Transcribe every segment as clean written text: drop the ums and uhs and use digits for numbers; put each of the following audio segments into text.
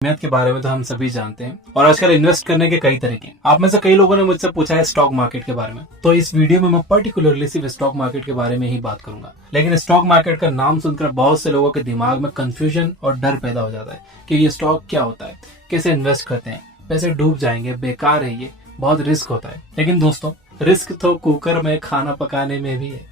अहमियत के बारे में तो हम सभी जानते हैं और आजकल इन्वेस्ट करने के कई तरीके हैं। आप में से कई लोगों ने मुझसे पूछा है स्टॉक मार्केट के बारे में, तो इस वीडियो में मैं पर्टिकुलरली सिर्फ स्टॉक मार्केट के बारे में ही बात करूंगा। लेकिन स्टॉक मार्केट का नाम सुनकर बहुत से लोगों के दिमाग में कंफ्यूजन और डर पैदा हो जाता है कि ये स्टॉक क्या होता है, कैसे इन्वेस्ट करते हैं, पैसे डूब जाएंगे, बेकार है, ये बहुत रिस्क होता है। लेकिन दोस्तों, रिस्क तो कुकर में खाना पकाने में भी है,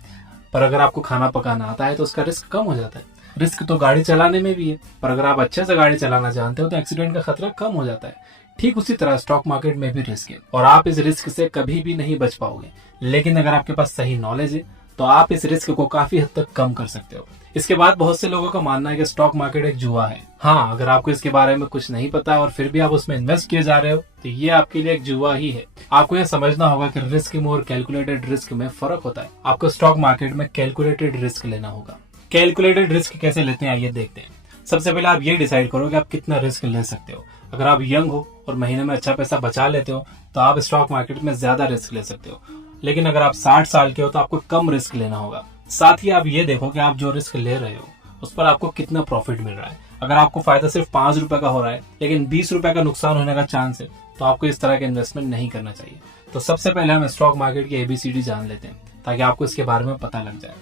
पर अगर आपको खाना पकाना आता है तो उसका रिस्क कम हो जाता है। रिस्क तो गाड़ी चलाने में भी है, पर अगर आप अच्छे से गाड़ी चलाना जानते हो तो एक्सीडेंट का खतरा कम हो जाता है। ठीक उसी तरह स्टॉक मार्केट में भी रिस्क है और आप इस रिस्क से कभी भी नहीं बच पाओगे। लेकिन अगर आपके पास सही नॉलेज है तो आप इस रिस्क को काफी हद तक कम कर सकते हो। इसके बाद बहुत से लोगों का मानना है कि स्टॉक मार्केट एक जुआ है। हाँ, अगर आपको इसके बारे में कुछ नहीं पता और फिर भी आप उसमें इन्वेस्ट किए जा रहे हो तो ये आपके लिए एक जुआ ही है। आपको यह समझना होगा कि रिस्क में और कैलकुलेटेड रिस्क में फर्क होता है। आपको स्टॉक मार्केट में कैलकुलेटेड रिस्क लेना होगा। कैलकुलेटेड रिस्क कैसे लेते हैं आइए देखते हैं। सबसे पहले आप ये डिसाइड करो कि आप कितना रिस्क ले सकते हो। अगर आप यंग हो और महीने में अच्छा पैसा बचा लेते हो तो आप स्टॉक मार्केट में ज्यादा रिस्क ले सकते हो। लेकिन अगर आप 60 साल के हो तो आपको कम रिस्क लेना होगा। साथ ही आप ये देखो कि आप जो रिस्क ले रहे हो उस पर आपको कितना प्रॉफिट मिल रहा है। अगर आपको फायदा सिर्फ 5 रुपए का हो रहा है लेकिन 20 रुपए का नुकसान होने का चांस है तो आपको इस तरह के इन्वेस्टमेंट नहीं करना चाहिए। तो सबसे पहले हम स्टॉक मार्केट की ABCD जान लेते हैं ताकि आपको इसके बारे में पता लग जाए।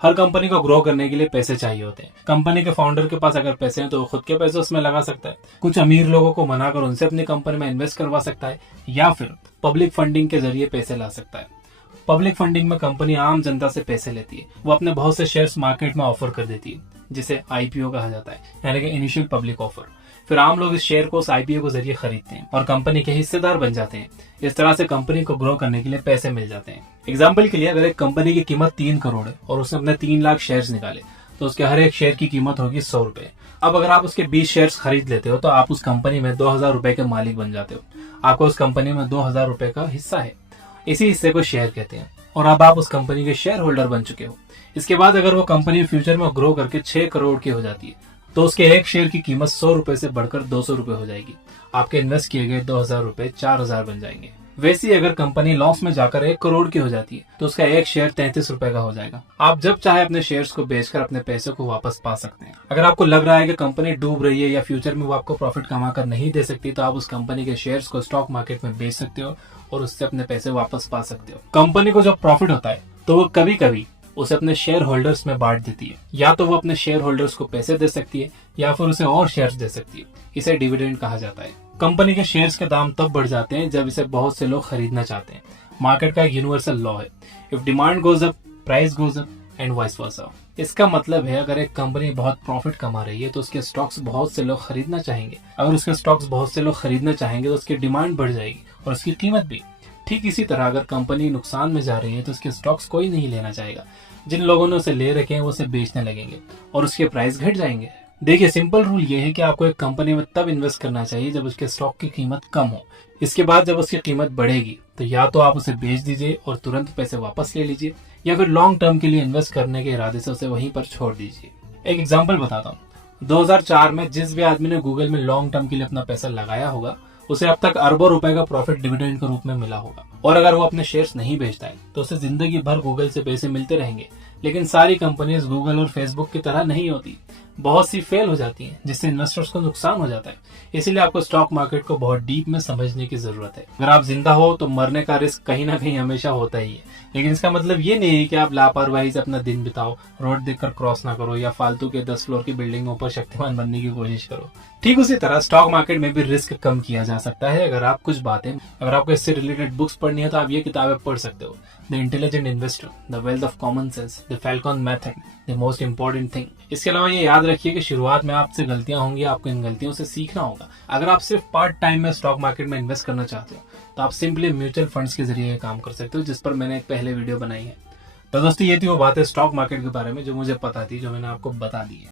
हर कंपनी को ग्रो करने के लिए पैसे चाहिए होते हैं। कंपनी के फाउंडर के पास अगर पैसे हैं तो वो खुद के पैसे उसमें लगा सकता है, कुछ अमीर लोगों को मनाकर उनसे अपनी कंपनी में इन्वेस्ट करवा सकता है, या फिर पब्लिक फंडिंग के जरिए पैसे ला सकता है। पब्लिक फंडिंग में कंपनी आम जनता से पैसे लेती है। वो अपने बहुत से शेयर्स मार्केट में ऑफर कर देती है जिसे IPO कहा जाता है, यानी कि इनिशियल पब्लिक ऑफर। फिर आम लोग इस शेयर को उस IPO के जरिए खरीदते हैं और कंपनी के हिस्सेदार बन जाते हैं। इस तरह से कंपनी को ग्रो करने के लिए पैसे मिल जाते हैं। एग्जाम्पल के लिए, अगर एक कंपनी की कीमत 3 करोड़ है और उसने अपने 3 लाख शेयर्स निकाले तो उसके हर एक शेयर की कीमत होगी 100 रुपए। अब अगर आप उसके 20 शेयर्स खरीद लेते हो तो आप उस कंपनी में 2000 रुपए के मालिक बन जाते हो। आपको उस कंपनी में 2000 रुपए का हिस्सा है। इसी हिस्से को शेयर कहते हैं और अब आप उस कंपनी के शेयर होल्डर बन चुके हो। इसके बाद अगर वो कंपनी फ्यूचर में ग्रो करके 6 करोड़ की हो जाती है तो उसके एक शेयर की कीमत 100 रुपए से बढ़कर 200 रुपए हो जाएगी। आपके इन्वेस्ट किए गए 2000 रुपए 4000 बन जाएंगे। वैसे ही अगर कंपनी लॉस में जाकर 1 करोड़ की हो जाती है तो उसका एक शेयर 33 रुपए का हो जाएगा। आप जब चाहे अपने शेयर्स को बेचकर अपने पैसे को वापस पा सकते हैं। अगर आपको लग रहा है कि कंपनी डूब रही है या फ्यूचर में वो आपको प्रॉफिट कमा कर नहीं दे सकती तो आप उस कंपनी के शेयर्स को स्टॉक मार्केट में बेच सकते हो और उससे अपने पैसे वापस पा सकते हो। कंपनी को जब प्रॉफिट होता है तो वो कभी कभी उसे अपने शेयर होल्डर्स में बांट देती है। या तो वो अपने शेयर होल्डर्स को पैसे दे सकती है या फिर उसे और शेयर्स दे सकती है। इसे डिविडेंड कहा जाता है। कंपनी के शेयर्स के दाम तब बढ़ जाते हैं जब इसे बहुत से लोग खरीदना चाहते हैं। मार्केट का एक यूनिवर्सल लॉ है, if demand goes up price goes up and vice versa. इसका मतलब है अगर एक कंपनी बहुत प्रॉफिट कमा रही है तो उसके स्टॉक्स बहुत से लोग खरीदना चाहेंगे। अगर उसके स्टॉक्स बहुत से लोग खरीदना चाहेंगे तो उसकी डिमांड बढ़ जाएगी और उसकी कीमत भी। ठीक इसी तरह अगर कंपनी नुकसान में जा रही है तो उसके स्टॉक्स कोई नहीं लेना चाहेगा। जिन लोगों ने उसे ले रखे हैं वो उसे बेचने लगेंगे और उसके प्राइस घट जाएंगे। देखिए, सिंपल रूल ये है कि आपको एक कंपनी में तब इन्वेस्ट करना चाहिए जब उसके स्टॉक की कीमत कम हो। इसके बाद जब उसकी कीमत बढ़ेगी तो या तो आप उसे बेच दीजिए और तुरंत पैसे वापस ले लीजिए, या फिर लॉन्ग टर्म के लिए इन्वेस्ट करने के इरादे से उसे वहीं पर छोड़ दीजिए। एक एग्जाम्पल बताता हूँ। 2004 में जिस भी आदमी ने गूगल में लॉन्ग टर्म के लिए अपना पैसा लगाया होगा उसे अब तक अरबों रुपए का प्रॉफिट डिविडेंड के रूप में मिला होगा। और अगर वो अपने शेयर्स नहीं बेचता है तो उसे जिंदगी भर गूगल से पैसे मिलते रहेंगे। लेकिन सारी कंपनीज गूगल और फेसबुक की तरह नहीं होती। बहुत सी फेल हो जाती हैं जिससे इन्वेस्टर्स को नुकसान हो जाता है। इसीलिए आपको स्टॉक मार्केट को बहुत डीप में समझने की जरूरत है। अगर आप जिंदा हो तो मरने का रिस्क कहीं ना कहीं हमेशा होता ही है, लेकिन इसका मतलब ये नहीं है कि आप लापरवाही से अपना दिन बिताओ, रोड देखकर क्रॉस ना करो या फालतू के 10 फ्लोर की बिल्डिंगों पर शक्तिमान बनने की कोशिश करो। ठीक उसी तरह स्टॉक मार्केट में भी रिस्क कम किया जा सकता है अगर आपको इससे रिलेटेड बुक्स पढ़नी है तो आप ये किताबें पढ़ सकते हो। The intelligent investor, the wealth of common sense, the Falcon method, the most important thing. इसके अलावा ये याद रखिए कि शुरुआत में आपसे गलतियां होंगी, आपको इन गलतियों से सीखना होगा। अगर आप सिर्फ पार्ट टाइम में स्टॉक मार्केट में इन्वेस्ट करना चाहते हो तो आप सिंपली म्यूचुअल फंड्स के जरिए काम कर सकते हो, जिस पर मैंने एक पहले वीडियो बनाई है। तो दोस्तों, ये थी वो बातें स्टॉक मार्केट के बारे में जो मुझे पता थी, जो मैंने आपको बता दी है।